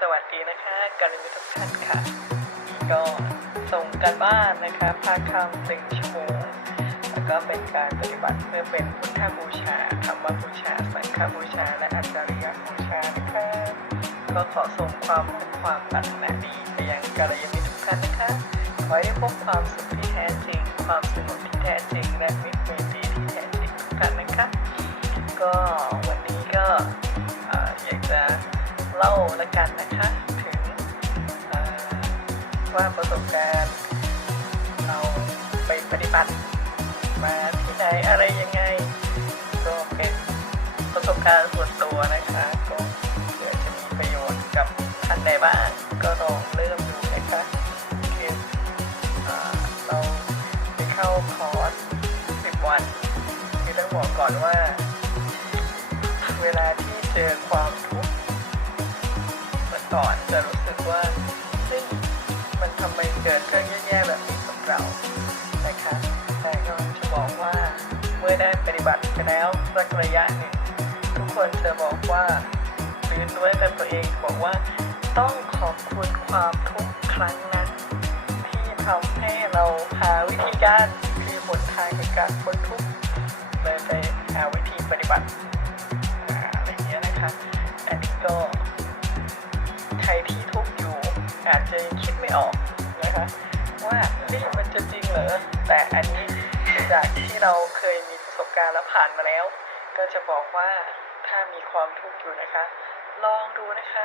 สวัสดีนะคะกัลยาณมิตรทุกท่านค่ะ ก็ส่งกันบ้านนะคะภาคคำหนึ่งชั่วโมงแล้วก็เป็นการปฏิบัติเพื่อเป็นพุทธบูชาธรรมบูชา สังฆบูชา และอาจาริยบูชานะคะก็ขอส่งความความปรารถนาดีไปยังกัลยาณมิตรทุกท่านนะคะขอให้ได้พบความสุขที่แท้จริง ความสงบที่แท้จริง และมิตรไมตรีที่แท้จริงทุกท่านนะคะ ก็วันนี้ก็อยากจะ เล่าละกันนะคะ ถึงว่าประสบการณ์เราไปปฏิบัติ มาที่ไหนอะไรยังไง ก็เป็นประสบการณ์ส่วนตัวนะคะก็เดี๋ยวจะมีประโยชน์กับท่านใดบ้างก็ลองเริ่มดูนะคะคือเอ่อเราไปเข้าคอร์ส10วันคือต้องบอกก่อนว่า เวลาที่เจอความทุกข์ ก่อนจะรู้สึกว่าเฮ้ยมันทำไมเกิดเรื่องแย่ๆแบบนี้กับเรานะคะแต่ก็จะบอกว่าเมื่อได้ปฏิบัติไปแล้วสักระยะหนึ่งทุกคนจะบอกว่าหรือด้วยกับตัวเองบอกว่าต้องขอบคุณความทุกครั้งนั้น ที่ทำให้เราหาวิธีการคือหนทางในการพ้นทุกข์เลยไปหาวิธีปฏิบัติอ่าอะไรเงี้ยนะคะอันนี้ก็ ใครที่ทุกข์อยู่ อาจจะคิดไม่ออกนะคะว่าเฮ้ยมันจะจริงเหรอแต่อันนี้จากที่เราเคยมีประสบการณ์และผ่านมาแล้ว ก็จะบอกว่าถ้ามีความทุกข์อยู่นะคะ ลองดูนะคะ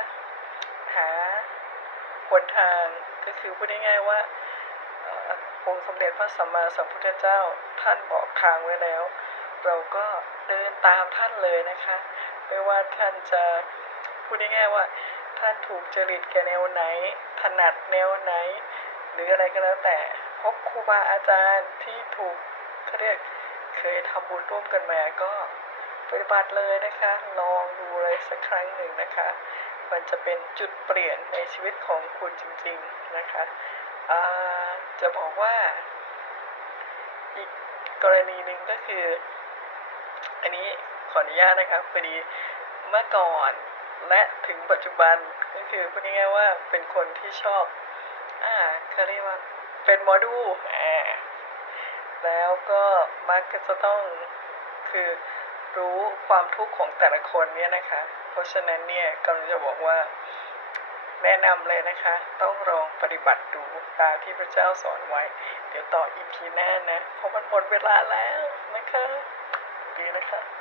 หาหนทางก็คือพูดง่ายๆว่าองค์สมเด็จพระสัมมาสัมพุทธเจ้าท่านบอกทางไว้แล้ว เราก็เดินตามท่านเลยนะคะ ไม่ว่าท่านจะพูดง่ายๆว่า ท่านถูกจริตแก่แนวไหน ถนัดแนวไหน หรืออะไรก็แล้วแต่พบครูบาอาจารย์ที่ถูกเขาเรียกเคยทำบุญร่วมกันมาก็ปฏิบัติเลยนะคะ ลองดูเลยสักครั้งหนึ่งนะคะ มันจะเป็นจุดเปลี่ยนในชีวิตของคุณจริงๆนะคะจะบอกว่า อีกกรณีหนึ่งก็คือ อันนี้ขออนุญาตนะครับพอดีเมื่อก่อน และถึงปัจจุบันก็คือพูดง่ายๆว่าเป็นคนที่ชอบ อ่าเขาเรียกว่าเป็นหมอดูอ่าแล้วก็มักจะต้องคือรู้ความทุกข์ของแต่ละคนเนี่ยนะคะ เพราะฉะนั้นเนี่ยกำลังจะบอกว่าแนะนำเลยนะคะ ต้องลองปฏิบัติดูตามที่พระเจ้าสอนไว้ เดี๋ยวต่ออีพีหน้านะ เพราะมันหมดเวลาแล้วนะคะ ดีนะคะ